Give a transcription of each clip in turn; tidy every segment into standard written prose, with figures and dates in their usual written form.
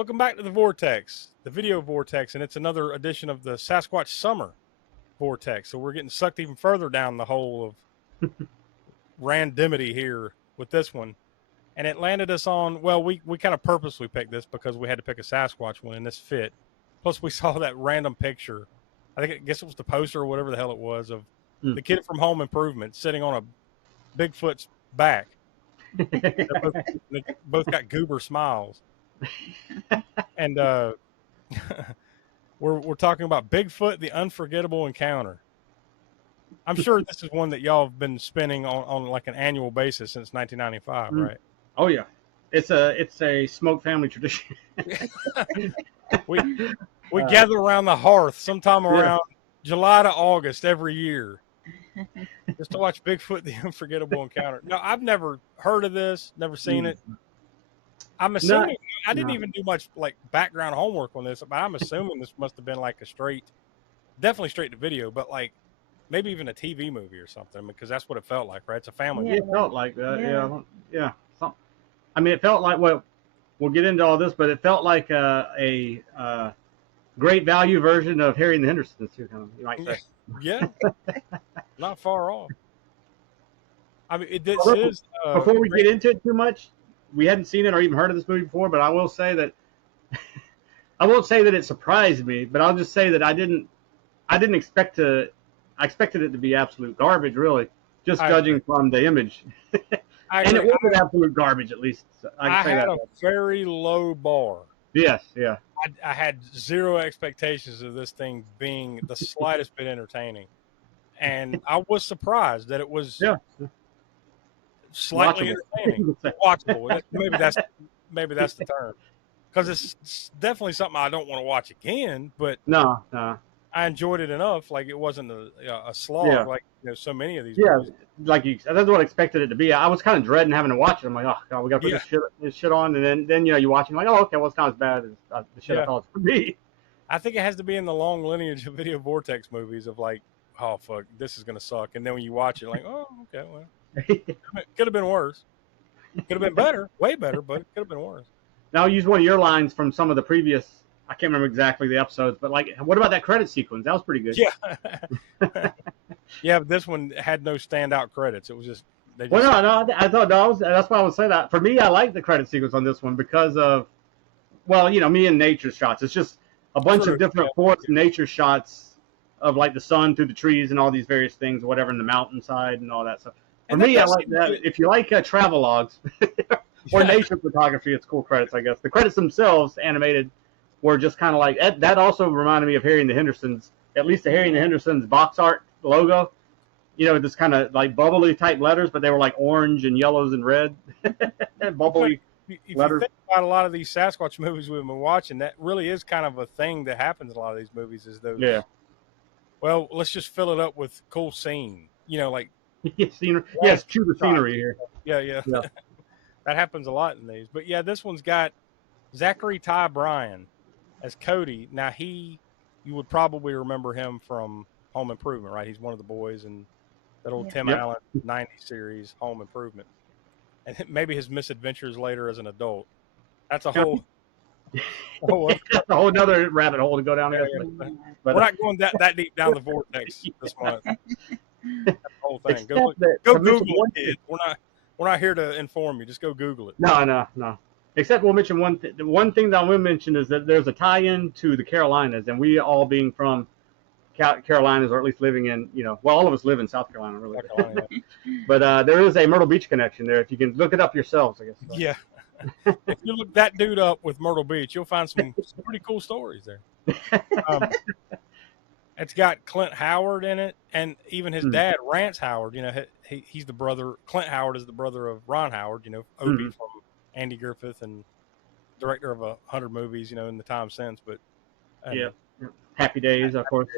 Welcome back to the Vortex, the video Vortex, and it's another edition of the Sasquatch Summer Vortex. So we're getting sucked even further down the hole of randomity here with this one. And it landed us on, well, we kind of purposely picked this because we had to pick a Sasquatch one, and this fit. Plus, we saw that random picture. I guess it was the poster or whatever the hell it was of the kid from Home Improvement sitting on a Bigfoot's back. they both got goober smiles. And we're talking about Bigfoot, the Unforgettable Encounter. I'm sure this is one that y'all have been spinning on like an annual basis since 1995, right? Oh yeah, it's a Smoke family tradition. we gather around the hearth sometime around July to August every year, just to watch Bigfoot, the Unforgettable Encounter. No, I've never heard of this, never seen it. I'm assuming I didn't even do much like background homework on this, but I'm assuming this must have been like definitely straight to video, but like maybe even a TV movie or something, because that's what it felt like, right? It's a family movie. It felt like that, yeah. I mean, it felt like, well, we'll get into all this, but it felt like a great value version of Harry and the Hendersons, too, you might say. Yeah, not far off. I mean, before we get into it too much, we hadn't seen it or even heard of this movie before, but I will say that I won't say that it surprised me, but I'll just say that I didn't expect to. I expected it to be absolute garbage, really, just judging from the image. And it wasn't absolute garbage, at least. I had a very low bar. Yes, yeah. I had zero expectations of this thing being the slightest bit entertaining, and I was surprised that it was slightly entertaining, watchable. Maybe that's the term, because it's definitely something I don't want to watch again. But no. I enjoyed it enough. Like it wasn't a slog like so many of these. Yeah, movies. Like that's what I expected it to be. I was kind of dreading having to watch it. I'm like, oh god, we got to put this shit on, and then you watch it, like, oh okay, well it's not as bad as the shit I thought it would be. I think it has to be in the long lineage of video Vortex movies of like, oh fuck, this is gonna suck, and then when you watch it, like, oh okay, well, could have been worse, could have been better, way better, but it could have been worse. Now I'll use one of your lines from some of the previous. I can't remember exactly the episodes, but like, what about that credit sequence? That was pretty good. Yeah. Yeah, but this one had no standout credits. It was just. I thought that's why I would say that. For me, I like the credit sequence on this one because of, well, me and nature shots. It's just a bunch of different forest nature shots of like the sun through the trees and all these various things, whatever, in the mountainside and all that stuff. For me, I like that. If you like travelogues or nature photography, it's cool credits, I guess. The credits themselves, animated, were just kind of like that. Also reminded me of Harry and the Hendersons, at least the Harry and the Hendersons box art logo. This kind of like bubbly type letters, but they were like orange and yellows and red. Bubbly if letters. You think about a lot of these Sasquatch movies we've been watching, that really is kind of a thing that happens in a lot of these movies. Is those? Yeah. Well, let's just fill it up with cool scene. Like. Scenery. Yes, true the scenery here. Yeah. That happens a lot in these, but yeah, this one's got Zachery Ty Bryan as Cody. Now you would probably remember him from Home Improvement, right? He's one of the boys in that old Tim Allen 90s series, Home Improvement. And maybe his misadventures later as an adult. That's a whole that's a whole other rabbit hole to go down there. But we're not going that deep down the vortex this month. That whole thing. Go Google it, kid. We're not here to inform you. Just go Google it. No. Except we'll mention one thing that I will mention is that there's a tie-in to the Carolinas, and we all being from Carolinas, or at least living in, well, all of us live in South Carolina, really. But there is a Myrtle Beach connection there. If you can look it up yourselves, I guess. So. Yeah. If you look that dude up with Myrtle Beach, you'll find some pretty cool stories there. It's got Clint Howard in it, and even his dad, Rance Howard. He's the brother. Clint Howard is the brother of Ron Howard. Opie from Andy Griffith and director of 100 movies. In the time since, but Happy Days, of course.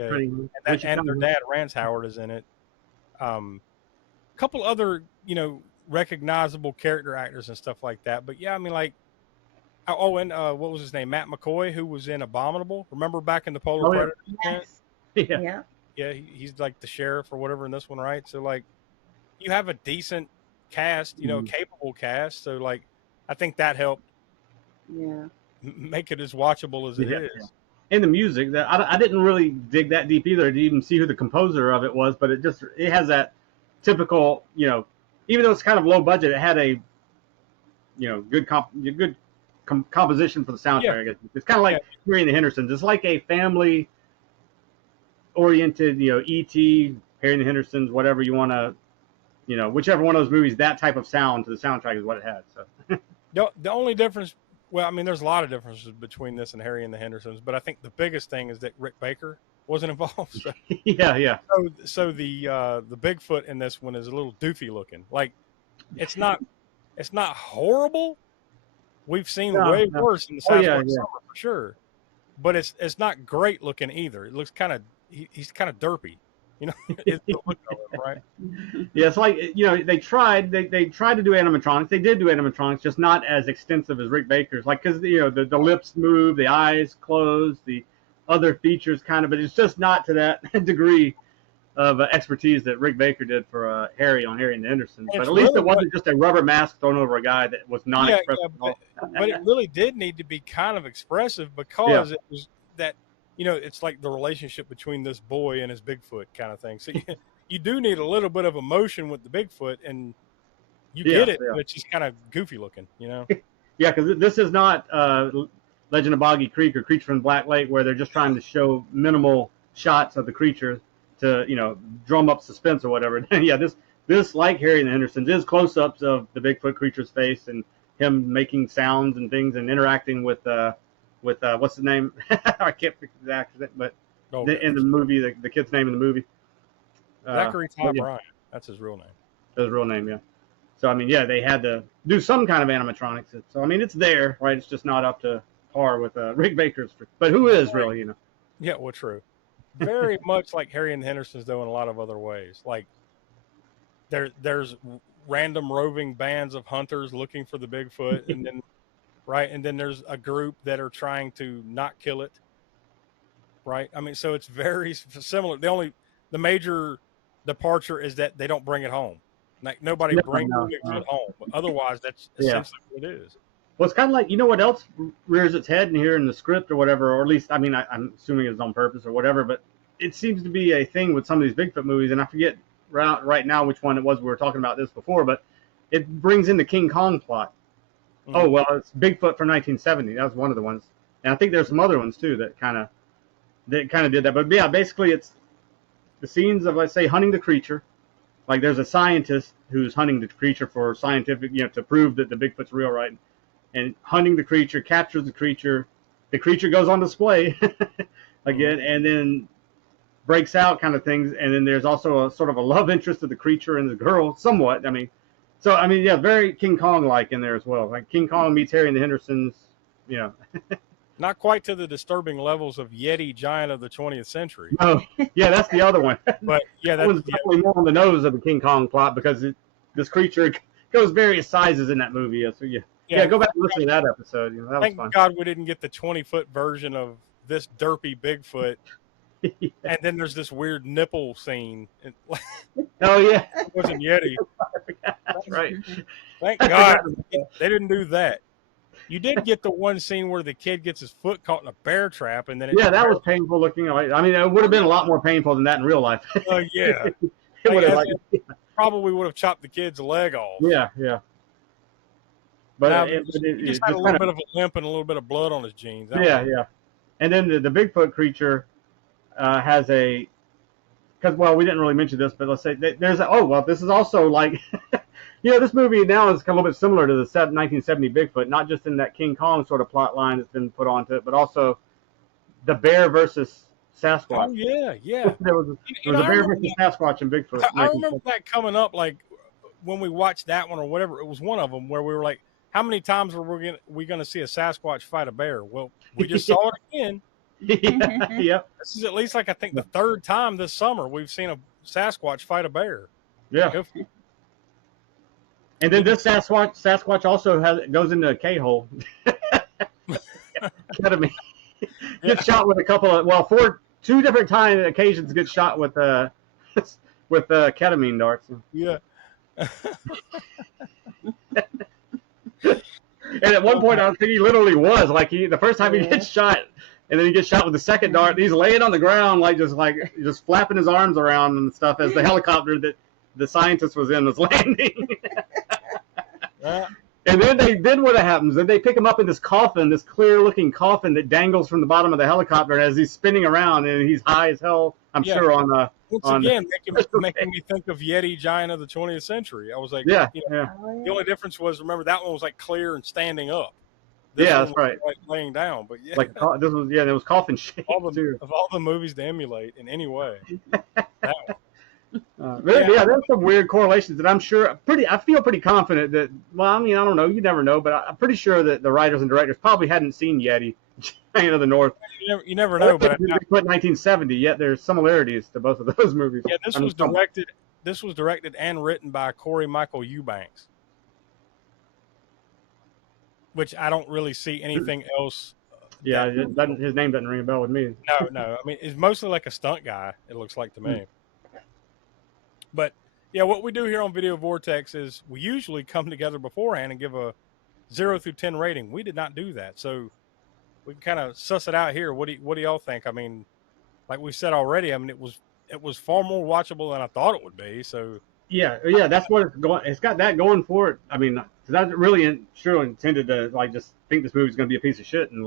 And their dad, Rance Howard, is in it. A couple other, recognizable character actors and stuff like that. But yeah, I mean, like, and what was his name? Matt McCoy, who was in Abominable. Remember back in the Polar Predator? Yes. Yeah, he's like the sheriff or whatever in this one, right? So like, you have a decent cast, capable cast. So like, I think that helped. Yeah. make it as watchable as it is. Yeah. And the music, that I didn't really dig that deep either to even see who the composer of it was, but it has that typical, even though it's kind of low budget, it had a good composition for the soundtrack. Yeah. I guess it's kind of like Harry and the Hendersons. It's like a family oriented, E.T., Harry and the Hendersons, whatever you want to, whichever one of those movies, that type of sound to the soundtrack is what it had. So the only difference, well, I mean, there's a lot of differences between this and Harry and the Hendersons, but I think the biggest thing is that Rick Baker wasn't involved. So, yeah. So the Bigfoot in this one is a little doofy looking. Like, it's not horrible. We've seen way worse in the Sasquatch Summer for sure, but it's not great looking either. It looks kind of he's kind of derpy, It's the look of him, right? Yeah, it's like they tried to do animatronics. They did do animatronics, just not as extensive as Rick Baker's. Like because the lips move, the eyes close, the other features kind of, but it's just not to that degree of expertise that Rick Baker did for Harry on Harry and the Hendersons. But at least it wasn't just a rubber mask thrown over a guy that was not expressive at all. But it really did need to be kind of expressive because it was that, it's like the relationship between this boy and his Bigfoot kind of thing. So you do need a little bit of emotion with the Bigfoot, and you get it, but it's just kind of goofy looking, Yeah, because this is not Legend of Boggy Creek or Creature from Black Lake, where they're just trying to show minimal shots of the creature to drum up suspense or whatever. This like Harry and the Hendersons is close-ups of the Bigfoot creature's face and him making sounds and things and interacting with what's his name? I can't fix the actor, but in the movie, the kid's name in the movie, Zachery Ty Bryan. That's his real name. That's his real name, yeah. So I mean, they had to do some kind of animatronics. So I mean, it's there, right? It's just not up to par with Rick Baker's. But who is really, Yeah, well, true. Very much like Harry and the Hendersons, though, in a lot of other ways. Like there's random roving bands of hunters looking for the Bigfoot, and then and then there's a group that are trying to not kill it. Right. I mean, so it's very similar. The major departure is that they don't bring it home. Like nobody brings it home. But otherwise, that's essentially what it is. Well, it's kind of like, what else rears its head in here in the script or whatever, or at least, I mean, I'm assuming it's on purpose or whatever, but it seems to be a thing with some of these Bigfoot movies, and I forget right now which one it was. We were talking about this before, but it brings in the King Kong plot. Mm-hmm. Oh, well, it's Bigfoot from 1970. That was one of the ones. And I think there's some other ones, too, that kind of did that. But, yeah, basically it's the scenes of, let's say, hunting the creature. Like there's a scientist who's hunting the creature for scientific, to prove that the Bigfoot's real, right? And hunting the creature, captures the creature goes on display again, and then breaks out kind of things. And then there's also a sort of a love interest of the creature and the girl, somewhat. I mean, very King Kong-like in there as well. Like King Kong meets Harry and the Hendersons, Not quite to the disturbing levels of Yeti Giant of the 20th Century. Oh, yeah, that's the other one. But yeah, that was definitely more on the nose of the King Kong plot because this creature goes various sizes in that movie. So yeah, go back and listen to that episode. That was fun. Thank God we didn't get the 20-foot version of this derpy Bigfoot. Yeah. And then there's this weird nipple scene. Oh yeah, it wasn't Yeti. That's right. Thank God they didn't do that. You did get the one scene where the kid gets his foot caught in a bear trap, and then that was painful looking. I mean, it would have been a lot more painful than that in real life. Yeah, probably would have chopped the kid's leg off. Yeah. But he just had a little bit of a limp and a little bit of blood on his jeans. Yeah. And then the Bigfoot creature has because we didn't really mention this, but let's say there's this is also like. This movie now is a little bit similar to the 1970 Bigfoot, not just in that King Kong sort of plot line that's been put onto it, but also the bear versus Sasquatch. Oh, yeah. There was a bear versus Sasquatch and Bigfoot. I remember that coming up, like, when we watched that one or whatever. It was one of them where we were like, how many times were we going to see a Sasquatch fight a bear? Well, we just saw it again. Yeah. This is at least, like, I think the third time this summer we've seen a Sasquatch fight a bear. Yeah. And then this Sasquatch also goes into a K-hole. Ketamine. Gets shot with a couple of, two different occasions gets shot with ketamine darts. Yeah. And at one point, I think he literally was like the first time he gets shot, and then he gets shot with the second dart. He's laying on the ground just flapping his arms around and stuff as the helicopter that the scientist was in was landing. And then what happens? Then they pick him up in this coffin, this clear-looking coffin that dangles from the bottom of the helicopter as he's spinning around, and he's high as hell. I'm sure on the. Once again, making me think of Yeti, giant of the 20th century. I was like, the only difference was, remember, that one was like clear and standing up. That's right. Like laying down, but like this was it was coffin shaped too. Of all the movies to emulate in any way, that one. There's some weird correlations that I'm sure I feel pretty confident that. Well, I mean, I don't know. You never know, but I'm pretty sure that the writers and directors probably hadn't seen Yeti, Giant of the North. You never know, but they put 1970. Yet there's similarities to both of those movies. Yeah, this was directed and written by Corey Michael Eubanks, which I don't really see anything else. Yeah, his name doesn't ring a bell with me. No. I mean, it's mostly like a stunt guy. It looks like to me. But yeah, what we do here on Video Vortex is we usually come together beforehand and give a 0 through 10 rating. We did not do that, so we can kind of suss it out here. What do y'all think? I mean, like we said already, I mean, it was far more watchable than I thought it would be. So yeah, that's what it's going. It's got that going for it. I mean, because I really sure intended to just think this movie's going to be a piece of shit and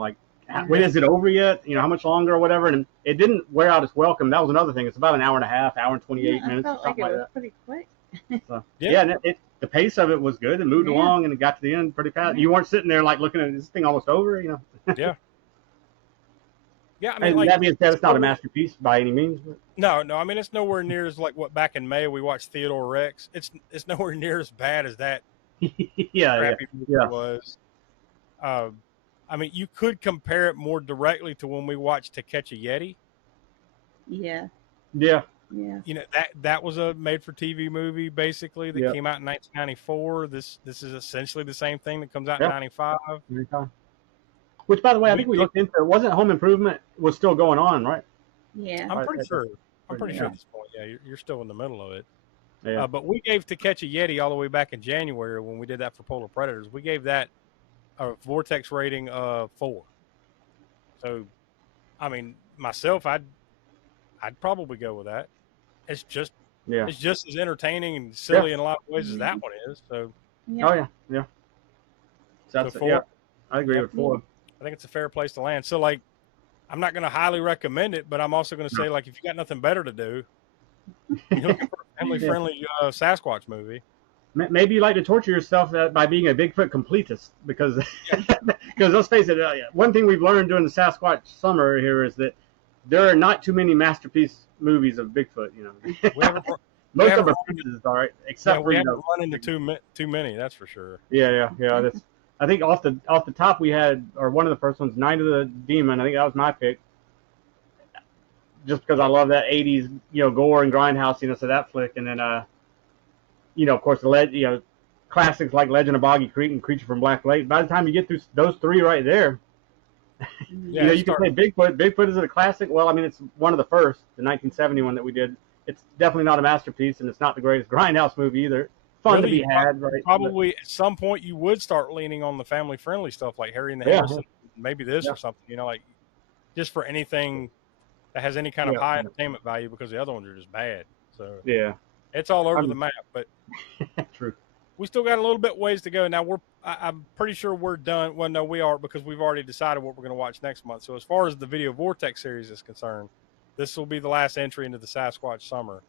when is it over yet? How much longer or whatever? And it didn't wear out its welcome. That was another thing. It's about an hour and a half, hour and 28 minutes. I felt like it was pretty quick. So, and the pace of it was good. It moved along and it got to the end pretty fast. You weren't sitting there looking at this thing almost over, Yeah. Yeah, I mean, and that being said, it's not a masterpiece by any means. But... No. I mean, it's nowhere near as what back in May we watched Theodore Rex. It's nowhere near as bad as that. Crappy movie was. I mean, you could compare it more directly to when we watched To Catch a Yeti. Yeah. Yeah. That was a made-for-TV movie basically that came out in 1994. This is essentially the same thing that comes out in 95. Which, by the way, I think we looked into. Wasn't Home Improvement was still going on, right? Yeah. I'm pretty sure. I'm pretty sure at this point. Yeah, you're still in the middle of it. Yeah. But we gave To Catch a Yeti all the way back in January when we did that for Polar Predators. We gave that a Vortex rating of 4. So, I mean, myself, I'd probably go with that. It's just as entertaining and silly in a lot of ways as that one is. So, yeah. So that's 4. I agree with 4. I think it's a fair place to land. So, I'm not going to highly recommend it, but I'm also going to say, if you got nothing better to do, you're looking for a family-friendly Sasquatch movie. Maybe you like to torture yourself by being a Bigfoot completist because let's face it, one thing we've learned during the Sasquatch summer here is that there are not too many masterpiece movies of Bigfoot. Most of them are right, except we haven't run into too many. That's for sure. Yeah. I think off the top we had, or one of the first ones, Night of the Demon. I think that was my pick, just because I love that '80s gore and grindhouse so that flick, and then of course, classics like Legend of Boggy Creek and Creature from Black Lake. By the time you get through those 3 right there, you can say Bigfoot. Bigfoot is it a classic? Well, I mean, it's one of the first, the 1970 one that we did. It's definitely not a masterpiece, and it's not the greatest grindhouse movie either. Fun to be had, right? Probably at some point you would start leaning on the family-friendly stuff like Harry and the Henderson, maybe this or something. Just for anything that has any kind of high entertainment value, because the other ones are just bad. So it's all over the map, but true. We still got a little bit ways to go. Now I'm pretty sure we're done. Well, no, we are, because we've already decided what we're going to watch next month. So as far as the Video Vortex series is concerned, this will be the last entry into the Sasquatch summer.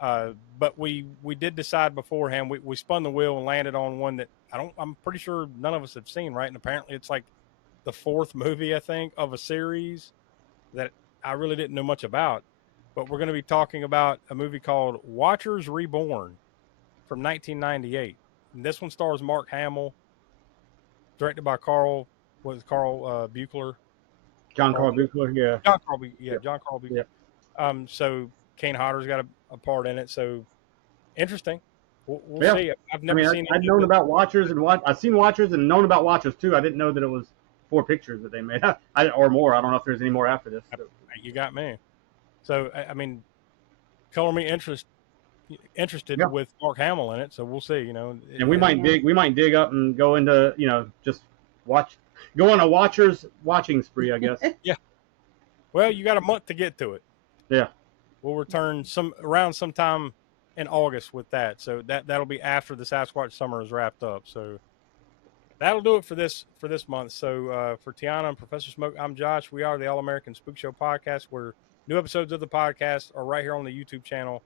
But we did decide beforehand. We spun the wheel and landed on one that I'm pretty sure none of us have seen, right? And apparently it's like the 4th movie, I think, of a series that I really didn't know much about. But we're going to be talking about a movie called Watchers Reborn from 1998. And this one stars Mark Hamill, directed by Carl Buechler. John Carl Buechler, yeah. John Carl Buechler. Yeah. So Kane Hodder's got a part in it. So interesting. We'll see. I've never seen. I've known about Watchers I've seen Watchers and known about Watchers too. I didn't know that it was 4 pictures that they made, or more. I don't know if there's any more after this. You got me. So I mean, color me interested Yeah. with Mark Hamill in it, so we'll see. And we might dig up and go into, just go on a watching spree, I guess. Yeah. Well, you got a month to get to it. Yeah. We'll return around sometime in August with that. So that'll be after the Sasquatch summer is wrapped up. So that'll do it for this month. So for Tiana and Professor Smoke, I'm Josh. We are the All American Spook Show podcast, where new episodes of the podcast are right here on the YouTube channel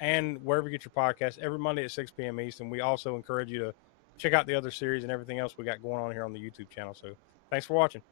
and wherever you get your podcast every Monday at 6 p.m. Eastern. We also encourage you to check out the other series and everything else we got going on here on the YouTube channel. So thanks for watching.